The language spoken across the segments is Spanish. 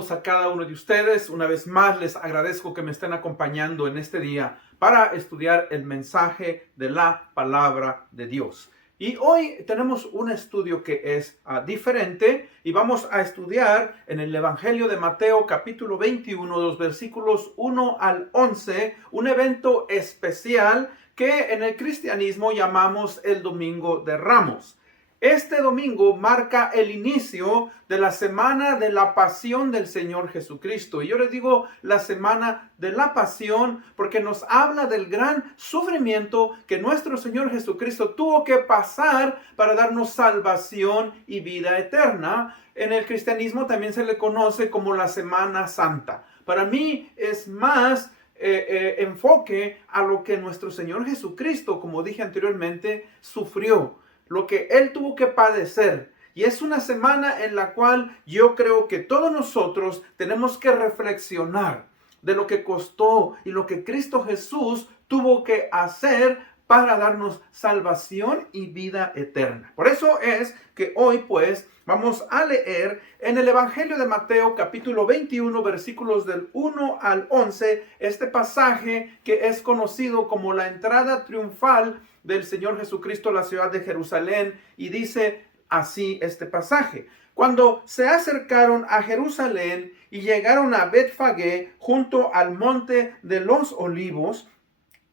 Saludos a cada uno de ustedes. Una vez más les agradezco que me estén acompañando en este día para estudiar el mensaje de la palabra de Dios. Y hoy tenemos un estudio que es diferente y vamos a estudiar en el Evangelio de Mateo capítulo 21, los versículos 1 al 11, un evento especial que en el cristianismo llamamos el Domingo de Ramos. Este domingo marca el inicio de la semana de la pasión del Señor Jesucristo. Y yo les digo la semana de la pasión porque nos habla del gran sufrimiento que nuestro Señor Jesucristo tuvo que pasar para darnos salvación y vida eterna. En el cristianismo también se le conoce como la Semana Santa. Para mí es más enfoque a lo que nuestro Señor Jesucristo, como dije anteriormente, sufrió. Lo que Él tuvo que padecer. Y es una semana en la cual yo creo que todos nosotros tenemos que reflexionar de lo que costó y lo que Cristo Jesús tuvo que hacer para darnos salvación y vida eterna. Por eso es que hoy pues vamos a leer en el Evangelio de Mateo capítulo 21 versículos del 1 al 11 este pasaje que es conocido como la entrada triunfal del Señor Jesucristo a la ciudad de Jerusalén, y dice así este pasaje: cuando se acercaron a Jerusalén y llegaron a Betfagé junto al monte de los olivos,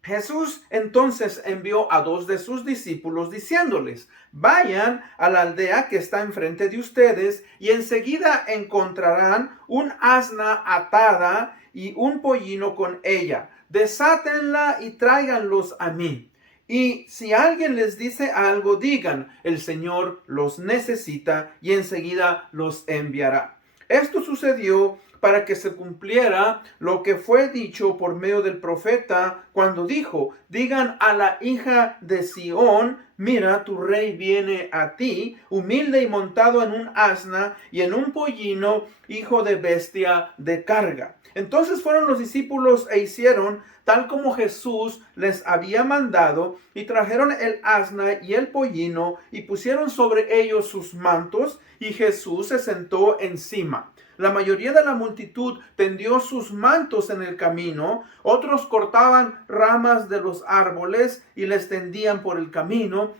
Jesús entonces envió a 2 de sus discípulos diciéndoles: vayan a la aldea que está enfrente de ustedes y enseguida encontrarán un asna atada y un pollino con ella. Desátenla y tráiganlos a mí. Y si alguien les dice algo, digan: el Señor los necesita y enseguida los enviará. Esto sucedió para que se cumpliera lo que fue dicho por medio del profeta cuando dijo: digan a la hija de Sión, mira, tu rey viene a ti, humilde y montado en un asna y en un pollino, hijo de bestia de carga. Entonces fueron los discípulos e hicieron tal como Jesús les había mandado, y trajeron el asna y el pollino y pusieron sobre ellos sus mantos, y Jesús se sentó encima. La mayoría de la multitud tendió sus mantos en el camino, otros cortaban ramas de los árboles y les tendían por el camino,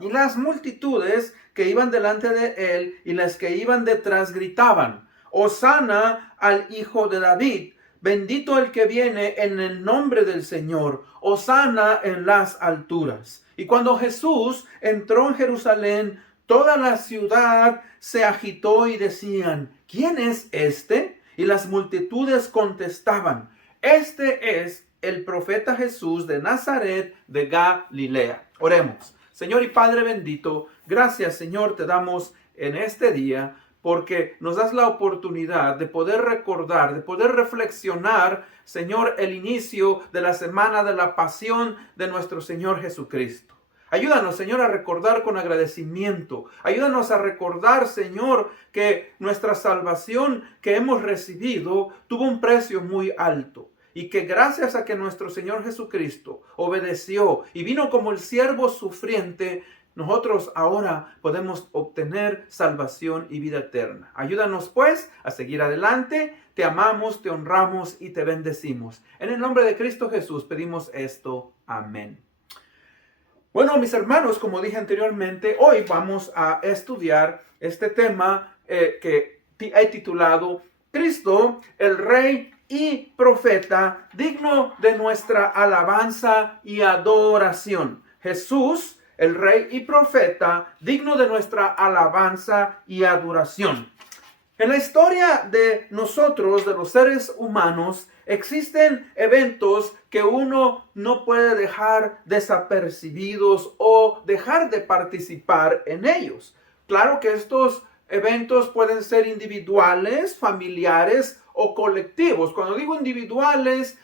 y las multitudes que iban delante de él y las que iban detrás gritaban: Hosana al Hijo de David, bendito el que viene en el nombre del Señor, hosana en las alturas. Y cuando Jesús entró en Jerusalén, toda la ciudad se agitó y decían: ¿quién es este? Y las multitudes contestaban: este es el profeta Jesús de Nazaret de Galilea. Oremos. Señor y Padre bendito, gracias, Señor, te damos en este día, porque nos das la oportunidad de poder recordar, de poder reflexionar, Señor, el inicio de la semana de la pasión de nuestro Señor Jesucristo. Ayúdanos, Señor, a recordar con agradecimiento. Ayúdanos a recordar, Señor, que nuestra salvación que hemos recibido tuvo un precio muy alto. Y que gracias a que nuestro Señor Jesucristo obedeció y vino como el siervo sufriente, nosotros ahora podemos obtener salvación y vida eterna. Ayúdanos pues a seguir adelante. Te amamos, te honramos y te bendecimos. En el nombre de Cristo Jesús pedimos esto. Amén. Bueno, mis hermanos, como dije anteriormente, hoy vamos a estudiar este tema que he titulado Cristo, el Rey y Profeta, digno de nuestra alabanza y adoración. Jesús, el Rey y Profeta, digno de nuestra alabanza y adoración. En la historia de nosotros, de los seres humanos, existen eventos que uno no puede dejar desapercibidos o dejar de participar en ellos. Claro que estos eventos pueden ser individuales, familiares o colectivos. Cuando digo individuales,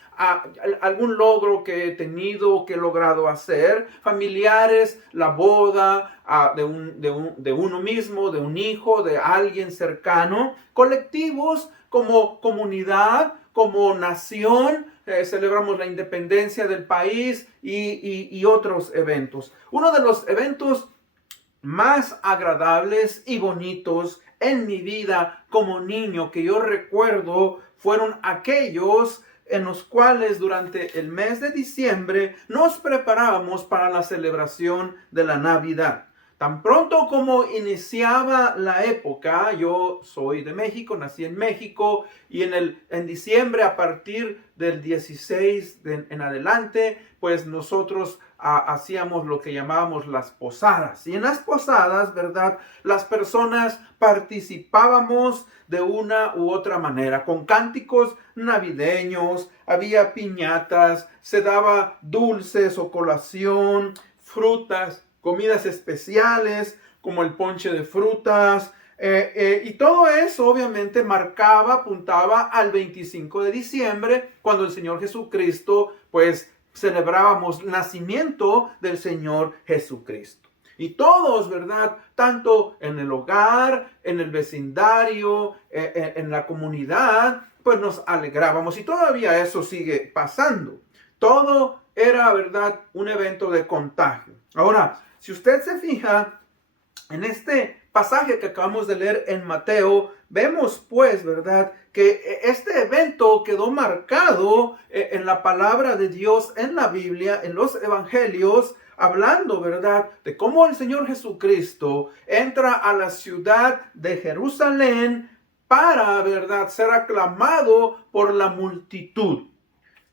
algún logro que he tenido, que he logrado hacer. Familiares, la boda de uno mismo, de un hijo, de alguien cercano. Colectivos como comunidad, como nación. Celebramos la independencia del país y otros eventos. Uno de los eventos más agradables y bonitos en mi vida como niño que yo recuerdo fueron aquellos en los cuales durante el mes de diciembre nos preparábamos para la celebración de la Navidad. Tan pronto como iniciaba la época, yo soy de México, nací en México, y en diciembre, a partir del 16 en adelante, pues nosotros hacíamos lo que llamábamos las posadas. Y en las posadas, ¿verdad? Las personas participábamos de una u otra manera, con cánticos navideños, había piñatas, se daba dulces o colación, frutas, comidas especiales como el ponche de frutas, y todo eso obviamente apuntaba al 25 de diciembre, cuando el Señor Jesucristo, pues celebrábamos el nacimiento del Señor Jesucristo. Y todos, ¿verdad? Tanto en el hogar, en el vecindario, en la comunidad, pues nos alegrábamos. Y todavía eso sigue pasando. Todo era, ¿verdad?, un evento de contagio. Ahora, si usted se fija en este pasaje que acabamos de leer en Mateo, vemos pues, ¿verdad?, que este evento quedó marcado en la palabra de Dios, en la Biblia, en los evangelios, hablando, ¿verdad?, de cómo el Señor Jesucristo entra a la ciudad de Jerusalén para, ¿verdad?, ser aclamado por la multitud.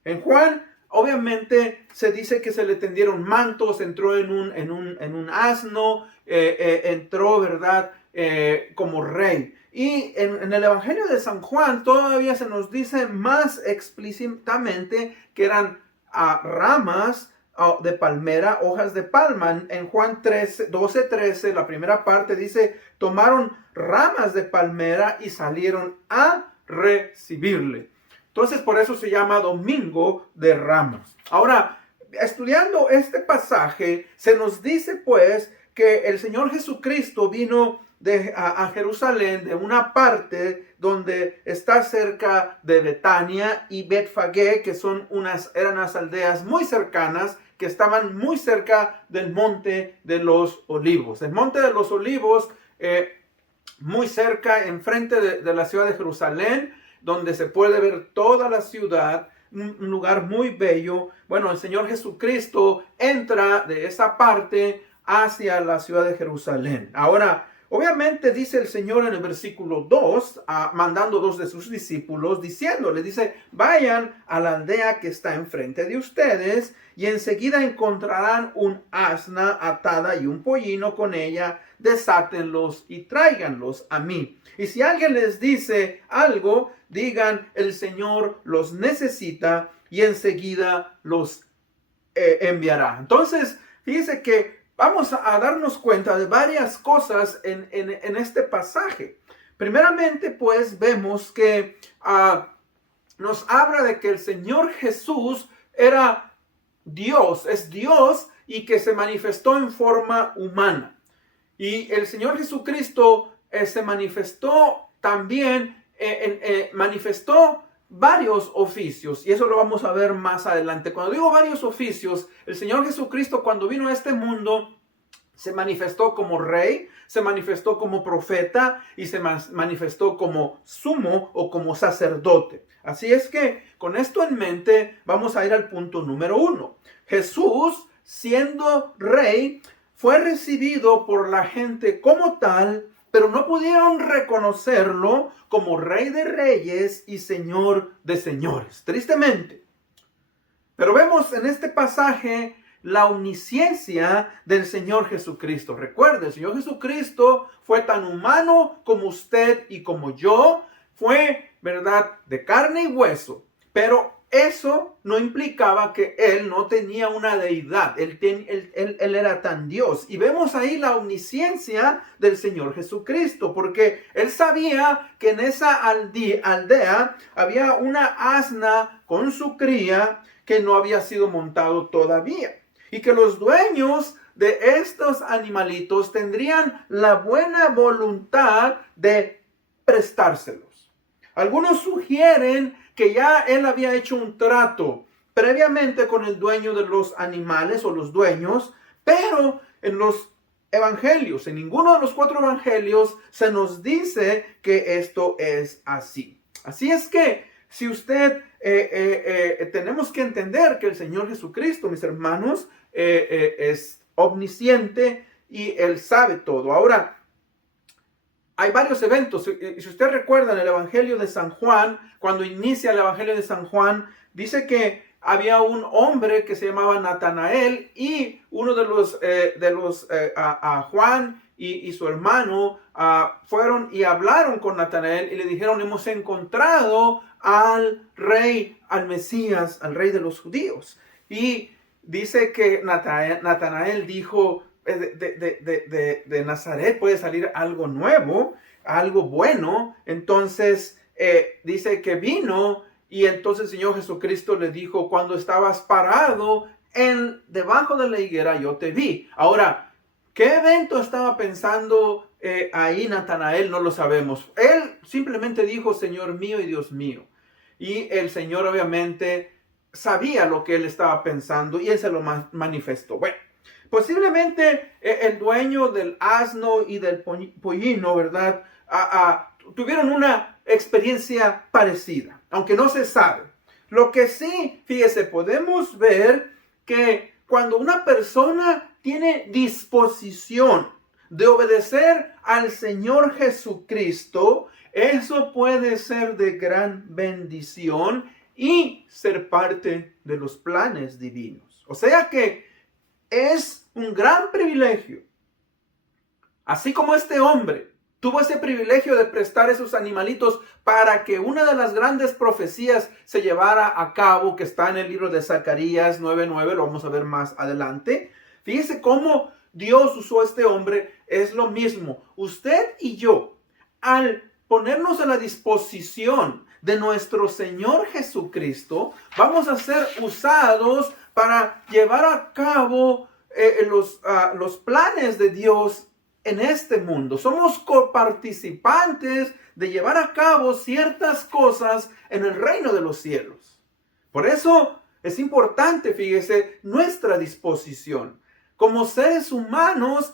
En Juan, obviamente se dice que se le tendieron mantos, entró en un asno, entró, ¿verdad?, como rey. Y en el Evangelio de San Juan todavía se nos dice más explícitamente que eran ramas de palmera, hojas de palma. En Juan 12:13, la primera parte dice, tomaron ramas de palmera y salieron a recibirle. Entonces, por eso se llama Domingo de Ramos. Ahora, estudiando este pasaje, se nos dice pues que el Señor Jesucristo vino a Jerusalén, de una parte donde está cerca de Betania y Betfagé, que eran unas aldeas muy cercanas, que estaban muy cerca del Monte de los Olivos. El Monte de los Olivos, muy cerca, enfrente de la ciudad de Jerusalén, donde se puede ver toda la ciudad, un lugar muy bello. Bueno, el Señor Jesucristo entra de esa parte hacia la ciudad de Jerusalén. Ahora, obviamente dice el Señor en el versículo 2, mandando dos de sus discípulos, diciéndole, dice, vayan a la aldea que está enfrente de ustedes y enseguida encontrarán un asna atada y un pollino con ella, desátenlos y tráiganlos a mí. Y si alguien les dice algo, digan, el Señor los necesita y enseguida los enviará. Entonces, fíjese que vamos a darnos cuenta de varias cosas en este pasaje. Primeramente, pues, vemos que nos habla de que el Señor Jesús era Dios, es Dios y que se manifestó en forma humana. Y el Señor Jesucristo se manifestó también, manifestó varios oficios, y eso lo vamos a ver más adelante. Cuando digo varios oficios, el Señor Jesucristo, cuando vino a este mundo, se manifestó como rey, se manifestó como profeta y se manifestó como sumo o como sacerdote. Así es que con esto en mente vamos a ir al punto número 1. Jesús, siendo rey, fue recibido por la gente como tal, pero no pudieron reconocerlo como Rey de Reyes y Señor de Señores, tristemente. Pero vemos en este pasaje la omnisciencia del Señor Jesucristo. Recuerde, el Señor Jesucristo fue tan humano como usted y como yo, fue, ¿verdad?, de carne y hueso, pero eso no implicaba que Él no tenía una deidad. Él era tan Dios. Y vemos ahí la omnisciencia del Señor Jesucristo, porque Él sabía que en esa aldea había una asna con su cría que no había sido montado todavía. Y que los dueños de estos animalitos tendrían la buena voluntad de prestárselos. Algunos sugieren que ya él había hecho un trato previamente con el dueño de los animales o los dueños, pero en los evangelios. En ninguno de los 4 evangelios se nos dice que esto es así. Así es que si usted, tenemos que entender que el Señor Jesucristo, mis hermanos, es omnisciente y Él sabe todo. Ahora, hay varios eventos. Si usted recuerda en el Evangelio de San Juan, cuando inicia el Evangelio de San Juan, dice que había un hombre que se llamaba Natanael y uno de los Juan y su hermano fueron y hablaron con Natanael y le dijeron: hemos encontrado al rey, al Mesías, al rey de los judíos. Y dice que Natanael dijo: de Nazaret puede salir algo nuevo, algo bueno. Entonces dice que vino y entonces el Señor Jesucristo le dijo: cuando estabas parado debajo de la higuera, yo te vi. Ahora, ¿qué evento estaba pensando ahí Natanael? No lo sabemos. Él simplemente dijo: Señor mío y Dios mío. Y el Señor obviamente sabía lo que él estaba pensando y él se lo manifestó. Bueno, posiblemente el dueño del asno y del pollino, ¿verdad? Tuvieron una experiencia parecida, aunque no se sabe. Lo que sí, fíjese, podemos ver que cuando una persona tiene disposición de obedecer al Señor Jesucristo, eso puede ser de gran bendición y ser parte de los planes divinos. O sea que es un gran privilegio. Así como este hombre tuvo ese privilegio de prestar esos animalitos para que una de las grandes profecías se llevara a cabo, que está en el libro de Zacarías 9:9, lo vamos a ver más adelante. Fíjese cómo Dios usó a este hombre. Es lo mismo. Usted y yo, al ponernos a la disposición de nuestro Señor Jesucristo, vamos a ser usados para llevar a cabo los planes de Dios en este mundo. Somos coparticipantes de llevar a cabo ciertas cosas en el reino de los cielos. Por eso es importante, fíjese, nuestra disposición. Como seres humanos,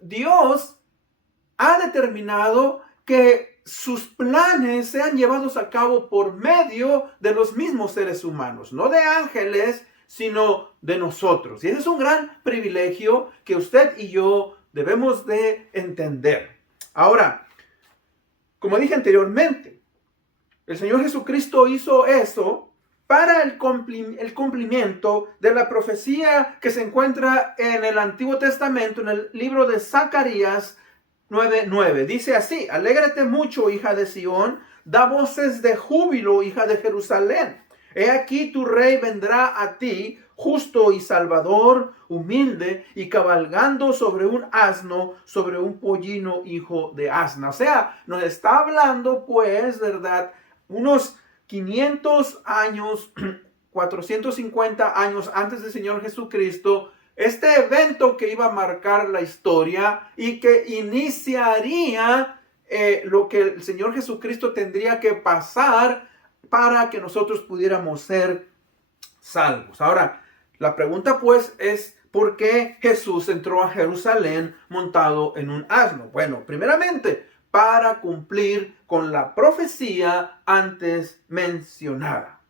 Dios ha determinado que sus planes sean llevados a cabo por medio de los mismos seres humanos, no de ángeles, sino de nosotros. Y ese es un gran privilegio que usted y yo debemos de entender. Ahora, como dije anteriormente, el Señor Jesucristo hizo eso para el cumplimiento de la profecía que se encuentra en el Antiguo Testamento, en el libro de Zacarías 9:9. Dice así: alégrate mucho, hija de Sión, da voces de júbilo, hija de Jerusalén. He aquí tu rey vendrá a ti, justo y salvador, humilde y cabalgando sobre un asno, sobre un pollino hijo de asna. O sea, nos está hablando, pues, ¿verdad? Unos 500 años, 450 años antes del Señor Jesucristo, este evento que iba a marcar la historia y que iniciaría lo que el Señor Jesucristo tendría que pasar para que nosotros pudiéramos ser salvos. Ahora, la pregunta pues es: ¿por qué Jesús entró a Jerusalén montado en un asno? Bueno, primeramente, para cumplir con la profecía antes mencionada.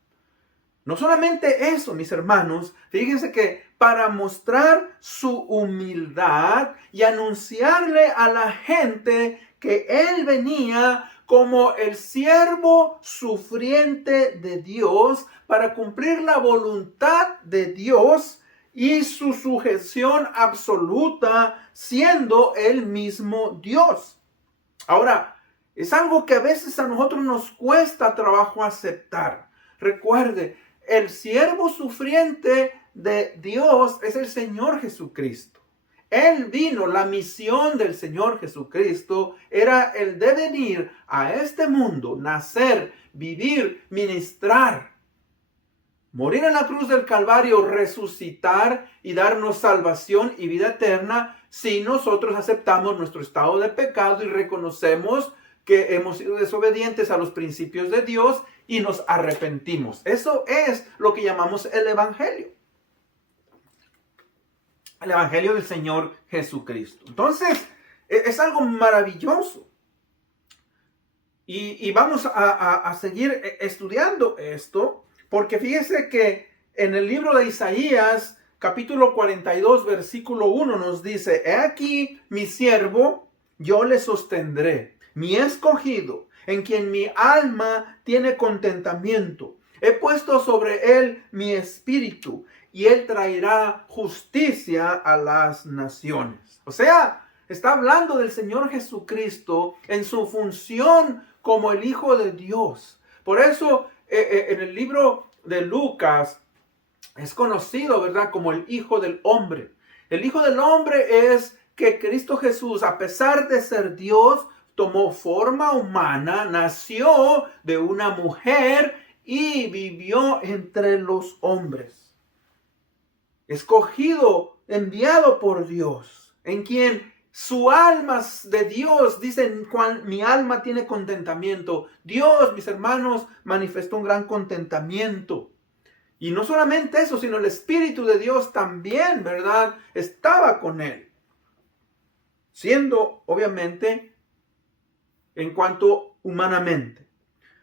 No solamente eso, mis hermanos, fíjense que para mostrar su humildad y anunciarle a la gente que Él venía como el siervo sufriente de Dios para cumplir la voluntad de Dios y su sujeción absoluta, siendo Él mismo Dios. Ahora, es algo que a veces a nosotros nos cuesta trabajo aceptar. Recuerde, el siervo sufriente de Dios es el Señor Jesucristo. Él vino, la misión del Señor Jesucristo era el de venir a este mundo, nacer, vivir, ministrar, morir en la cruz del Calvario, resucitar y darnos salvación y vida eterna si nosotros aceptamos nuestro estado de pecado y reconocemos que hemos sido desobedientes a los principios de Dios y nos arrepentimos. Eso es lo que llamamos el Evangelio. el Evangelio del Señor Jesucristo. Entonces, es algo maravilloso. Y vamos a seguir estudiando esto, porque fíjese que en el libro de Isaías, capítulo 42, versículo 1 nos dice: he aquí mi siervo, yo le sostendré, mi escogido, en quien mi alma tiene contentamiento. He puesto sobre él mi espíritu, y él traerá justicia a las naciones. O sea, está hablando del Señor Jesucristo en su función como el Hijo de Dios. Por eso en el libro de Lucas es conocido, ¿verdad?, como el Hijo del Hombre. El Hijo del Hombre es que Cristo Jesús, a pesar de ser Dios, tomó forma humana, nació de una mujer y vivió entre los hombres. Escogido, enviado por Dios, en quien su alma de Dios, dicen, mi alma tiene contentamiento. Dios, mis hermanos, manifestó un gran contentamiento. Y no solamente eso, sino el Espíritu de Dios también, ¿verdad?, estaba con él. Siendo, obviamente, en cuanto humanamente.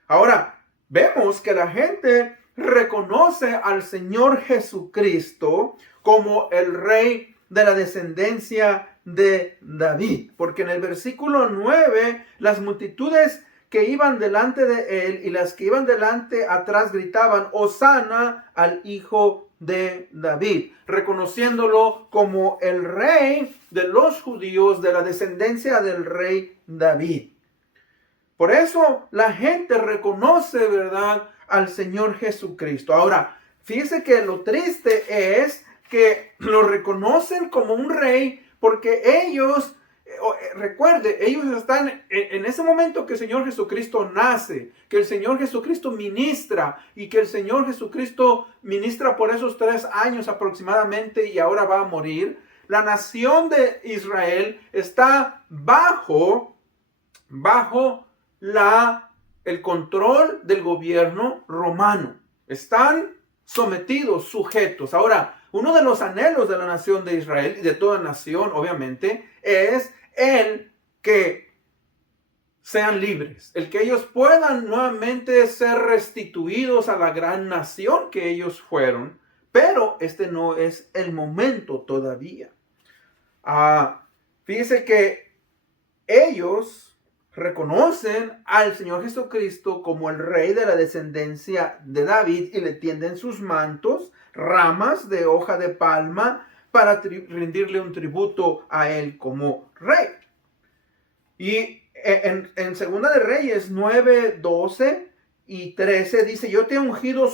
Ahora, vemos que la gente reconoce al Señor Jesucristo como el Rey de la descendencia de David, porque en el versículo 9 las multitudes que iban delante de él y las que iban delante atrás gritaban: Hosana al Hijo de David, reconociéndolo como el Rey de los judíos, de la descendencia del Rey David. Por eso la gente reconoce, ¿verdad?, al Señor Jesucristo. Ahora, fíjese que lo triste es que lo reconocen como un rey porque ellos, recuerde, ellos están en ese momento que el Señor Jesucristo nace, que el Señor Jesucristo ministra y que el Señor Jesucristo ministra por esos 3 años aproximadamente y ahora va a morir. La nación de Israel está bajo el control del gobierno romano. Están sometidos, sujetos. Ahora, uno de los anhelos de la nación de Israel y de toda nación, obviamente, es el que sean libres, el que ellos puedan nuevamente ser restituidos a la gran nación que ellos fueron, pero este no es el momento todavía. Fíjese que ellos reconocen al Señor Jesucristo como el Rey de la descendencia de David y le tienden sus mantos, ramas de hoja de palma, para rendirle un tributo a él como Rey. Y en Segunda de Reyes 9, 12 y 13 dice: yo te he ungido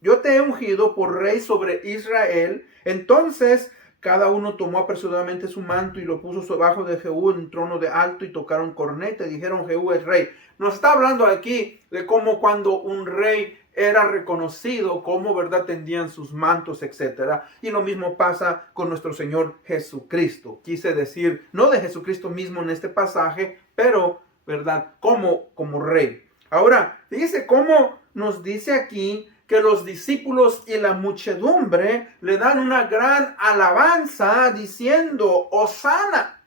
yo te he ungido por Rey sobre Israel. Entonces cada uno tomó apresuradamente su manto y lo puso debajo de Jehú en un trono de alto, y tocaron corneta y dijeron: Jehú es rey. Nos está hablando aquí de cómo cuando un rey era reconocido, cómo, ¿verdad?, tendían sus mantos, etc. Y lo mismo pasa con nuestro Señor Jesucristo. Quise decir, no de Jesucristo mismo en este pasaje, pero, ¿verdad?, como rey. Ahora, fíjese cómo nos dice aquí que los discípulos y la muchedumbre le dan una gran alabanza diciendo: Hosana.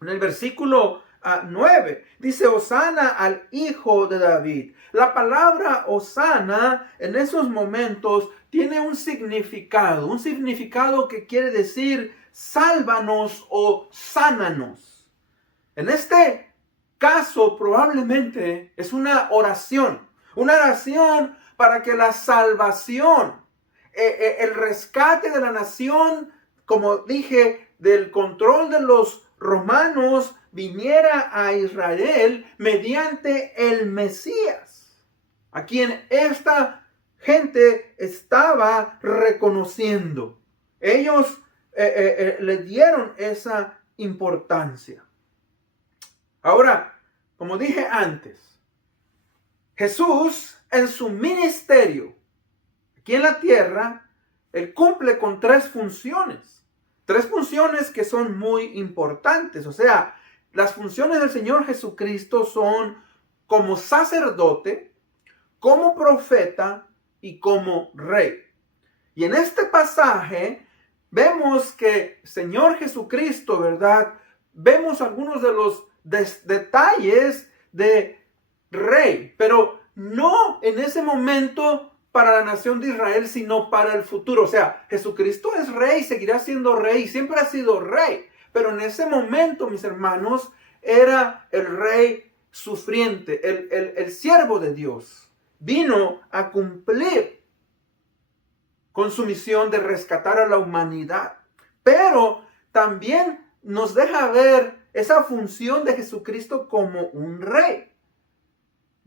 En el versículo 9 dice: Hosana al Hijo de David. La palabra Hosana en esos momentos tiene un significado que quiere decir sálvanos o sánanos. En este caso probablemente es una oración para que la salvación, el rescate de la nación, como dije, del control de los romanos, viniera a Israel mediante el Mesías, a quien esta gente estaba reconociendo. Ellos le dieron esa importancia. Ahora, como dije antes, Jesús en su ministerio aquí en la tierra, él cumple con 3 funciones. 3 funciones que son muy importantes. O sea, las funciones del Señor Jesucristo son como sacerdote, como profeta y como rey. Y en este pasaje vemos que Señor Jesucristo, ¿verdad? Vemos algunos de los detalles de rey, pero no en ese momento para la nación de Israel, sino para el futuro. O sea, Jesucristo es rey, seguirá siendo rey, siempre ha sido rey. Pero en ese momento, mis hermanos, era el rey sufriente, el siervo de Dios. Vino a cumplir con su misión de rescatar a la humanidad. Pero también nos deja ver esa función de Jesucristo como un rey.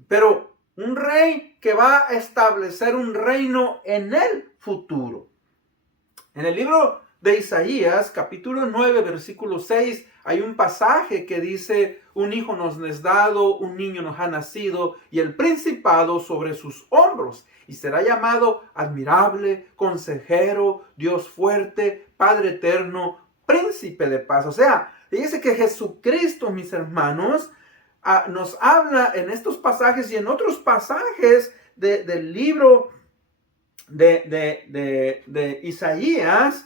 Pero un rey que va a establecer un reino en el futuro. En el libro de Isaías, capítulo 9, versículo 6, hay un pasaje que dice: un hijo nos es dado, un niño nos ha nacido, y el principado sobre sus hombros. Y será llamado admirable, consejero, Dios fuerte, Padre eterno, príncipe de paz. O sea, dice que Jesucristo, mis hermanos, nos habla en estos pasajes y en otros pasajes del libro de Isaías.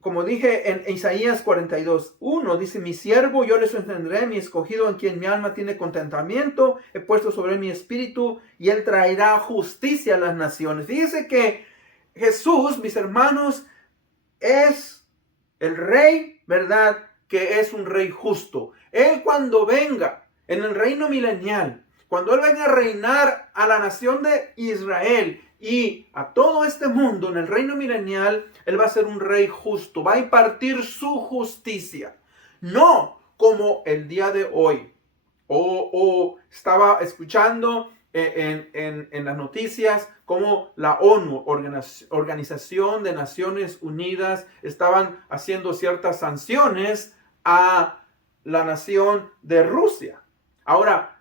Como dije en Isaías 42:1, dice: mi siervo yo le sostendré, mi escogido en quien mi alma tiene contentamiento, he puesto sobre él mi espíritu y él traerá justicia a las naciones. Fíjense que Jesús, mis hermanos, es el rey, ¿verdad? Que es un rey justo. Él, cuando venga en el reino milenial, cuando él venga a reinar a la nación de Israel y a todo este mundo en el reino milenial, él va a ser un rey justo, va a impartir su justicia, no como el día de hoy. Estaba escuchando en las noticias como la ONU, Organización de Naciones Unidas, estaban haciendo ciertas sanciones a la nación de Rusia. Ahora,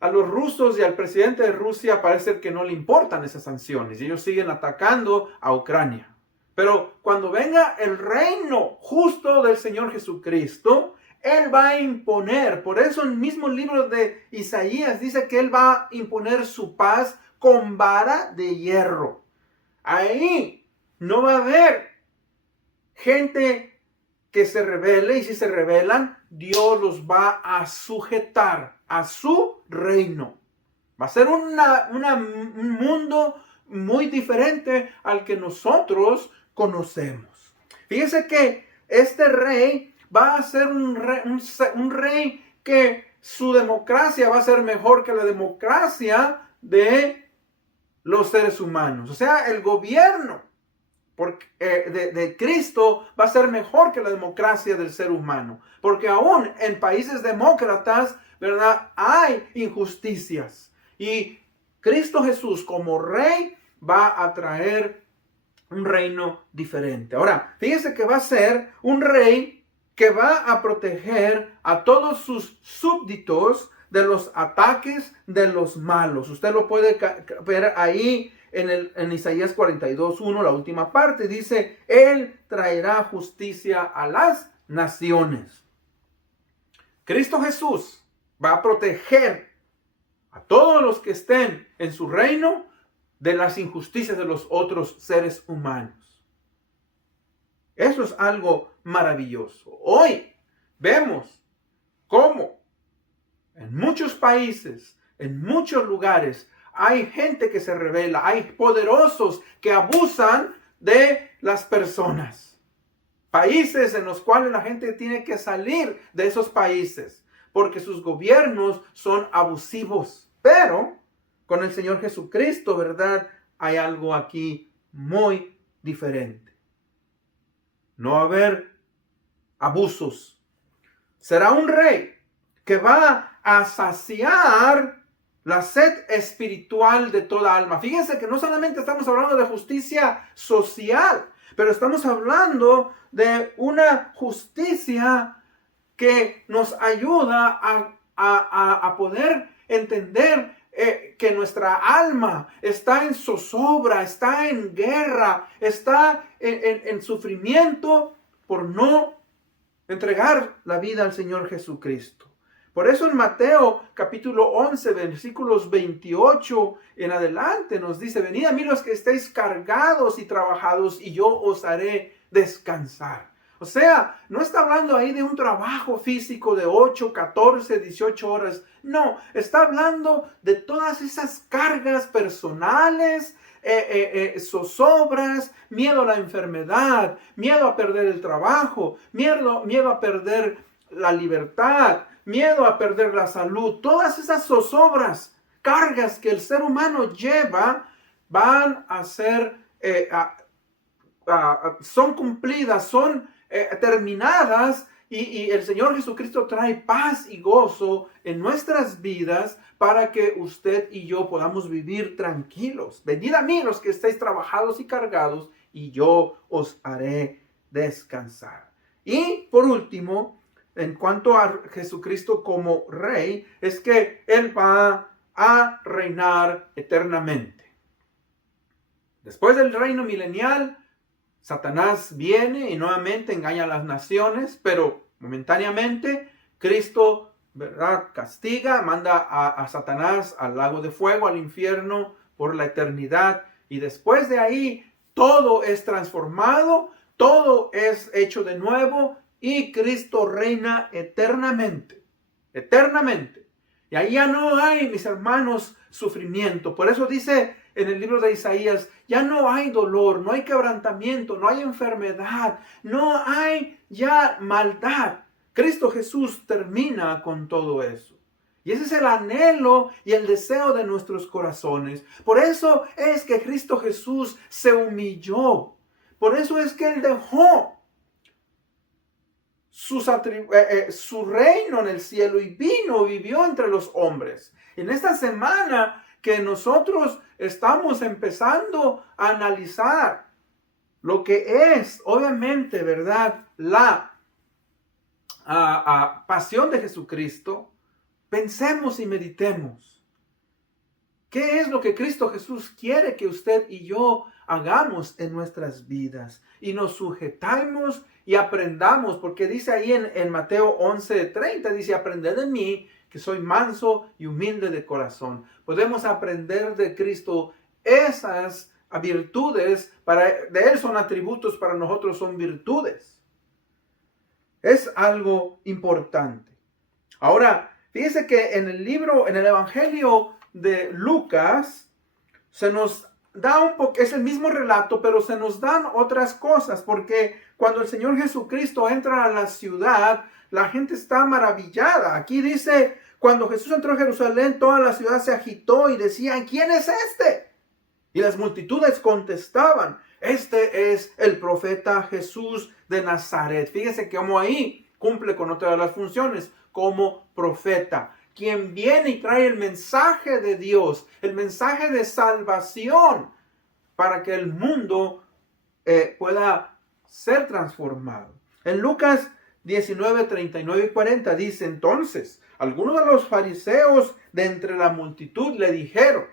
a los rusos y al presidente de Rusia parece que no le importan esas sanciones y ellos siguen atacando a Ucrania. Pero cuando venga el reino justo del Señor Jesucristo, Él va a imponer. Por eso en el mismo libro de Isaías dice que Él va a imponer su paz con vara de hierro. Ahí no va a haber gente que se rebele, y si se rebelan, Dios los va a sujetar a su reino. Va a ser un mundo muy diferente al que nosotros conocemos. Fíjense que este rey va a ser un rey que su democracia va a ser mejor que la democracia de los seres humanos. O sea, el gobierno de Cristo va a ser mejor que la democracia del ser humano. Porque aún en países demócratas, ¿verdad?, hay injusticias. Y Cristo Jesús como rey va a traer un reino diferente. Ahora, fíjense que va a ser un rey que va a proteger a todos sus súbditos de los ataques de los malos. Usted lo puede ver ahí en Isaías 42:1, la última parte. Dice: Él traerá justicia a las naciones. Cristo Jesús va a proteger a todos los que estén en su reino de las injusticias de los otros seres humanos. Eso es algo maravilloso. Hoy vemos cómo en muchos países, en muchos lugares, hay gente que se rebela, hay poderosos que abusan de las personas. Países en los cuales la gente tiene que salir de esos países porque sus gobiernos son abusivos. Pero con el Señor Jesucristo, ¿verdad?, hay algo aquí muy diferente. No va a haber abusos. Será un rey que va a saciar la sed espiritual de toda alma. Fíjense que no solamente estamos hablando de justicia social, pero estamos hablando de una justicia que nos ayuda a poder entender que nuestra alma está en zozobra, está en guerra, está en sufrimiento por no entregar la vida al Señor Jesucristo. Por eso en Mateo capítulo 11, versículos 28 en adelante nos dice, venid a mí los que estéis cargados y trabajados y yo os haré descansar. O sea, no está hablando ahí de un trabajo físico de 8, 14, 18 horas. No, está hablando de todas esas cargas personales, zozobras, miedo a la enfermedad, miedo a perder el trabajo, miedo a perder la libertad, miedo a perder la salud. Todas esas zozobras, cargas que el ser humano lleva, van a ser, son cumplidas, son terminadas, y el Señor Jesucristo trae paz y gozo en nuestras vidas para que usted y yo podamos vivir tranquilos. Venid a mí los que estéis trabajados y cargados y yo os haré descansar. Y por último, en cuanto a Jesucristo como Rey, es que Él va a reinar eternamente. Después del reino milenial, Satanás viene y nuevamente engaña a las naciones, pero momentáneamente Cristo, ¿verdad?, castiga, manda a Satanás al lago de fuego, al infierno por la eternidad. Y después de ahí todo es transformado, todo es hecho de nuevo y Cristo reina eternamente, eternamente. Y ahí ya no hay, mis hermanos, sufrimiento. Por eso dice en el libro de Isaías, ya no hay dolor, no hay quebrantamiento, no hay enfermedad, no hay ya maldad. Cristo Jesús termina con todo eso. Y ese es el anhelo y el deseo de nuestros corazones. Por eso es que Cristo Jesús se humilló. Por eso es que Él dejó su reino en el cielo y vivió entre los hombres. En esta semana que nosotros estamos empezando a analizar lo que es, obviamente, ¿verdad?, la pasión de Jesucristo, pensemos y meditemos. ¿Qué es lo que Cristo Jesús quiere que usted y yo hagamos en nuestras vidas? Y nos sujetamos y aprendamos, porque dice ahí en Mateo 11:30, dice, aprended de mí, que soy manso y humilde de corazón. Podemos aprender de Cristo esas virtudes, de Él son atributos, para nosotros son virtudes. Es algo importante. Ahora, fíjese que en el Evangelio de Lucas, se nos da es el mismo relato, pero se nos dan otras cosas, porque cuando el Señor Jesucristo entra a la ciudad, la gente está maravillada. Aquí dice, cuando Jesús entró a Jerusalén, toda la ciudad se agitó y decían, ¿quién es este? Y las multitudes contestaban, este es el profeta Jesús de Nazaret. Fíjese que como ahí cumple con otra de las funciones, como profeta, quien viene y trae el mensaje de Dios, el mensaje de salvación, para que el mundo pueda ser transformado. En Lucas 19, 39 y 40 dice, entonces, algunos de los fariseos de entre la multitud le dijeron,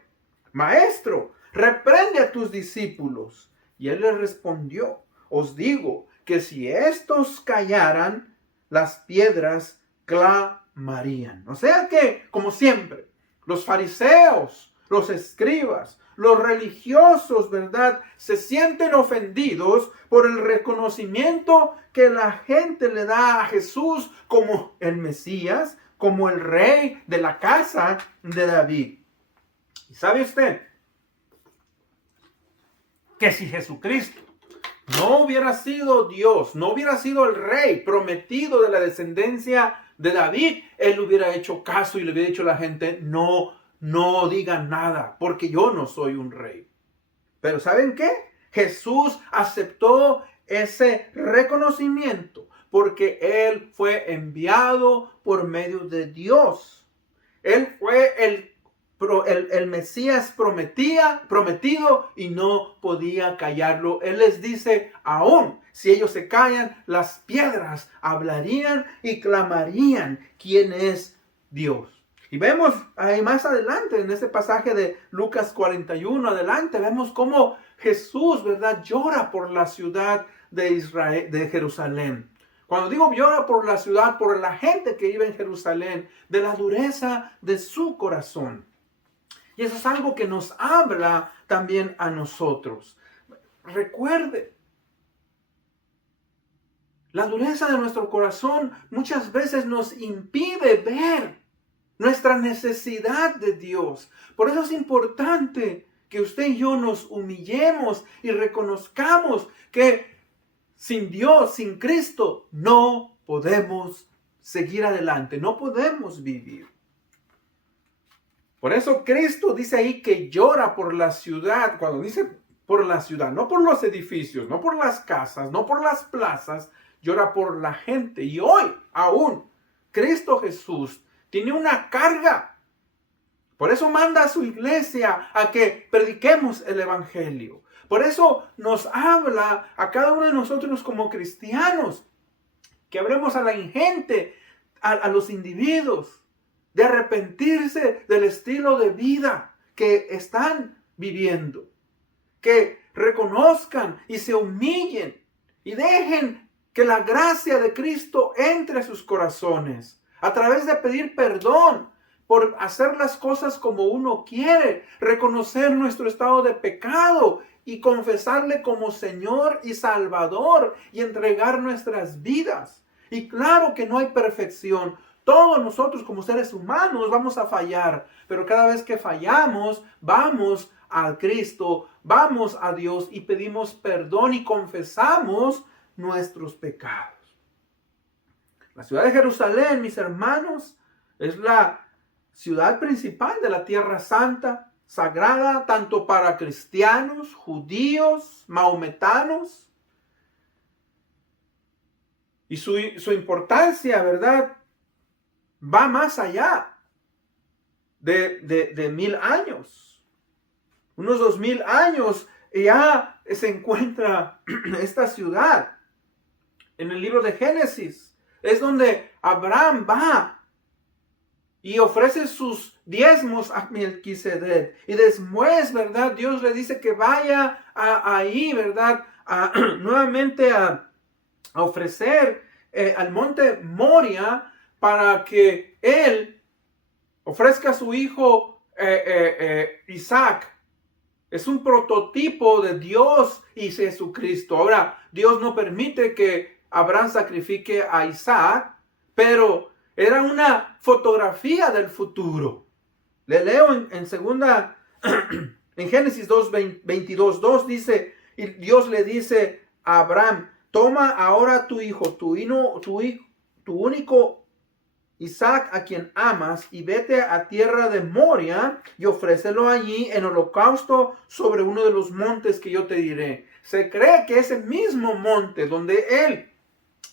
Maestro, reprende a tus discípulos. Y él les respondió, os digo que si estos callaran, las piedras clamarían. O sea que, como siempre, los fariseos, los escribas, los religiosos, ¿verdad?, se sienten ofendidos por el reconocimiento que la gente le da a Jesús como el Mesías, como el rey de la casa de David. ¿Y sabe usted que si Jesucristo no hubiera sido Dios, no hubiera sido el rey prometido de la descendencia de David, él hubiera hecho caso y le hubiera dicho a la gente, no digan nada, porque yo no soy un rey? Pero ¿saben qué? Jesús aceptó ese reconocimiento porque Él fue enviado por medio de Dios. Él fue el Mesías prometido y no podía callarlo. Él les dice, aún si ellos se callan, las piedras hablarían y clamarían quién es Dios. Y vemos ahí más adelante, en este pasaje de Lucas 41 adelante, vemos cómo Jesús, ¿verdad?, llora por la ciudad de Israel, de Jerusalén. Cuando digo llora por la ciudad, por la gente que vive en Jerusalén, de la dureza de su corazón. Y eso es algo que nos habla también a nosotros. Recuerde, la dureza de nuestro corazón muchas veces nos impide ver nuestra necesidad de Dios. Por eso es importante que usted y yo nos humillemos y reconozcamos que sin Dios, sin Cristo, no podemos seguir adelante, no podemos vivir. Por eso Cristo dice ahí que llora por la ciudad. Cuando dice por la ciudad, no por los edificios, no por las casas, no por las plazas, llora por la gente. Y hoy aún Cristo Jesús tiene una carga. Por eso manda a su iglesia a que prediquemos el evangelio. Por eso nos habla a cada uno de nosotros como cristianos, que hablemos a la gente, a los individuos, de arrepentirse del estilo de vida que están viviendo. Que reconozcan y se humillen y dejen que la gracia de Cristo entre a sus corazones a través de pedir perdón por hacer las cosas como uno quiere, reconocer nuestro estado de pecado y confesarle como Señor y Salvador y entregar nuestras vidas. Y claro que no hay perfección. Todos nosotros como seres humanos vamos a fallar, pero cada vez que fallamos, vamos a Cristo, vamos a Dios y pedimos perdón y confesamos nuestros pecados. La ciudad de Jerusalén, mis hermanos, es la ciudad principal de la Tierra Santa, sagrada tanto para cristianos, judíos, mahometanos. Y su importancia, ¿verdad?, va más allá de 1000 años. Unos 2000 años ya se encuentra esta ciudad. En el libro de Génesis es donde Abraham va y ofrece sus diezmos a Melquisedec. Y después, ¿verdad?, Dios le dice que vaya ahí, ¿verdad?, nuevamente a ofrecer al monte Moria para que él ofrezca a su hijo Isaac. Es un prototipo de Dios y Jesucristo. Ahora, Dios no permite que Abraham sacrifique a Isaac, pero era una fotografía del futuro. Le leo en segunda, en Génesis 22:2 dice, y Dios le dice a Abraham, toma ahora tu hijo, tu único Isaac, a quien amas, y vete a tierra de Moria y ofrécelo allí en holocausto sobre uno de los montes que yo te diré. Se cree que ese mismo monte donde él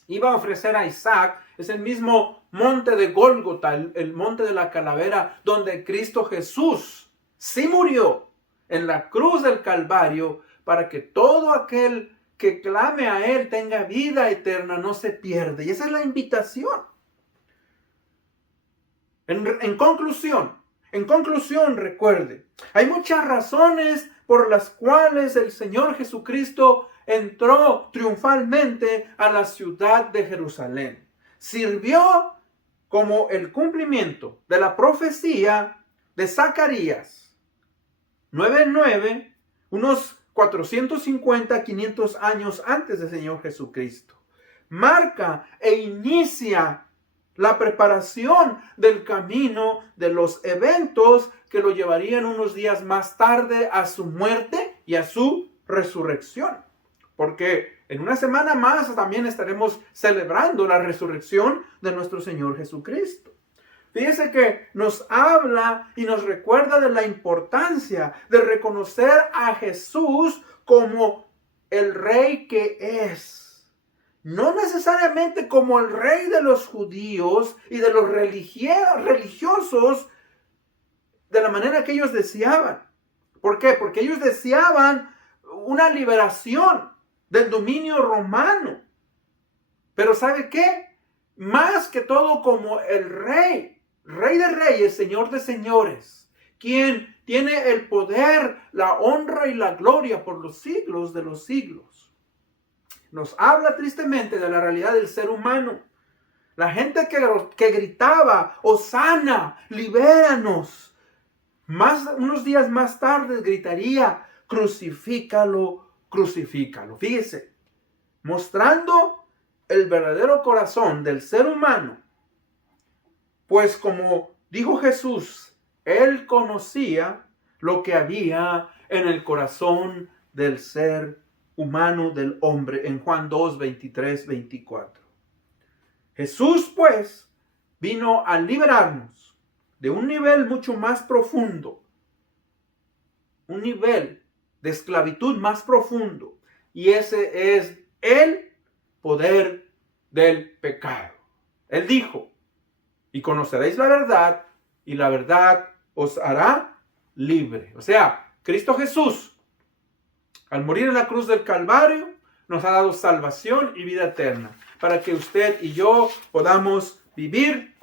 iba a ofrecer a Isaac es el mismo monte de Gólgota, el monte de la calavera, donde Cristo Jesús sí murió en la cruz del Calvario para que todo aquel que clame a él tenga vida eterna, no se pierde. Y esa es la invitación. En conclusión, recuerde, hay muchas razones por las cuales el Señor Jesucristo entró triunfalmente a la ciudad de Jerusalén. Sirvió como el cumplimiento de la profecía de Zacarías 9:9, unos 450, 500 años antes del Señor Jesucristo. Marca e inicia la preparación del camino de los eventos que lo llevarían unos días más tarde a su muerte y a su resurrección. Porque en una semana más también estaremos celebrando la resurrección de nuestro Señor Jesucristo. Fíjese que nos habla y nos recuerda de la importancia de reconocer a Jesús como el Rey que es. No necesariamente como el rey de los judíos y de los religiosos de la manera que ellos deseaban. ¿Por qué? Porque ellos deseaban una liberación del dominio romano. Pero ¿sabe qué? Más que todo como el rey de reyes, señor de señores, quien tiene el poder, la honra y la gloria por los siglos de los siglos. nos habla tristemente de la realidad del ser humano. La gente que gritaba, Hosana, libéranos. Unos días más tarde gritaría, crucifícalo, crucifícalo. Fíjese, mostrando el verdadero corazón del ser humano. Pues como dijo Jesús, Él conocía lo que había en el corazón del ser humano, del hombre, en Juan 2, 23, 24. Jesús, pues, vino a liberarnos de un nivel mucho más profundo, un nivel de esclavitud más profundo, y ese es el poder del pecado. Él dijo, y conoceréis la verdad, y la verdad os hará libre. O sea, Cristo Jesús, al morir en la cruz del Calvario, nos ha dado salvación y vida eterna, para que usted y yo podamos vivir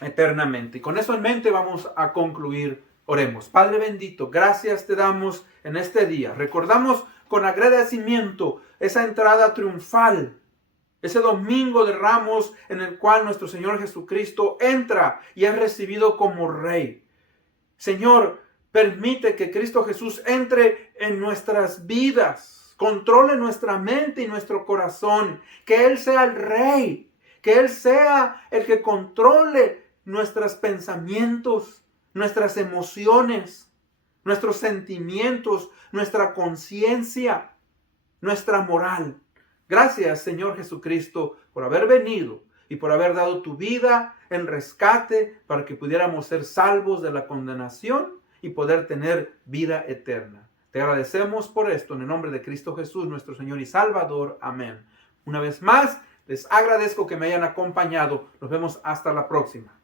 eternamente. Y con eso en mente vamos a concluir. Oremos. Padre bendito, gracias te damos en este día. Recordamos con agradecimiento esa entrada triunfal, ese domingo de Ramos en el cual nuestro Señor Jesucristo entra y es recibido como Rey. Señor, permite que Cristo Jesús entre en nuestras vidas, controle nuestra mente y nuestro corazón, que Él sea el Rey, que Él sea el que controle nuestros pensamientos, nuestras emociones, nuestros sentimientos, nuestra conciencia, nuestra moral. Gracias, Señor Jesucristo, por haber venido y por haber dado tu vida en rescate para que pudiéramos ser salvos de la condenación y poder tener vida eterna. Te agradecemos por esto en el nombre de Cristo Jesús, nuestro Señor y Salvador. Amén. Una vez más, les agradezco que me hayan acompañado. Nos vemos hasta la próxima.